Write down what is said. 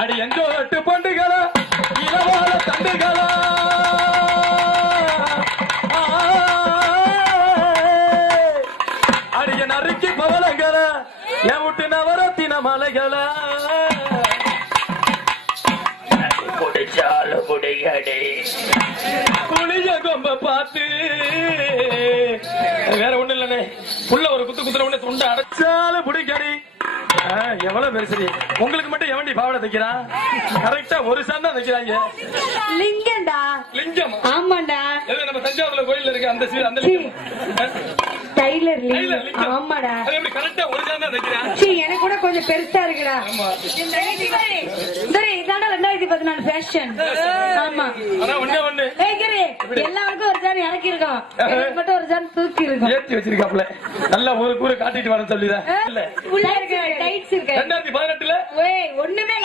அடி எங்கோ எட்டு பண்டுகளா இளவாத தண்டுகளா அடிய நறுக்கி பவளங்களா என் விட்டு நவரத்தின மலைகளா குடிச்சாலும் குடியடி புளிய கொம்ப பார்த்து வேற ஒண்ணு இல்லனே உள்ள ஒரு குத்து குத்துற உடனே தொண்டை அடைச்சாலும் பிடிக்கடி எவ்வளவு பேர் சரி உங்களுக்கு மட்டும் எவண்டி பாவடை தைக்கிறான் கரெக்டா ஒரு சாந்தா தைக்கிறாங்க லிங்கம்டா லிங்கம் ஆமாண்டா நம்ம தஞ்சாவூர்ல கோயில் இருக்கு அந்த அந்த லிங்கம் டைலர் லிங்கம் ஆமாடா அது எப்படி கரெக்டா ஒரு சாந்தா தைக்கிறான் எனக்கு கூட கொஞ்சம் பெருசா இருக்குடா இதாண்டா 2014 ஃபேஷன் ஆமா ஆனா ஒண்ணு எல்லாருக்கும் ஒரு ஜான் இறக்கி இருக்கோம் எனக்கு மட்டும் ஒரு ஜான் தூக்கி இருக்கும் ஏத்தி வச்சிருக்காப்ல நல்லா ஒரு கூறு காட்டிட்டு வரேன் சொல்லிதான் இல்ல உள்ள இருக்க டைட்ஸ் இருக்கு 2018ல ஒண்ணுமே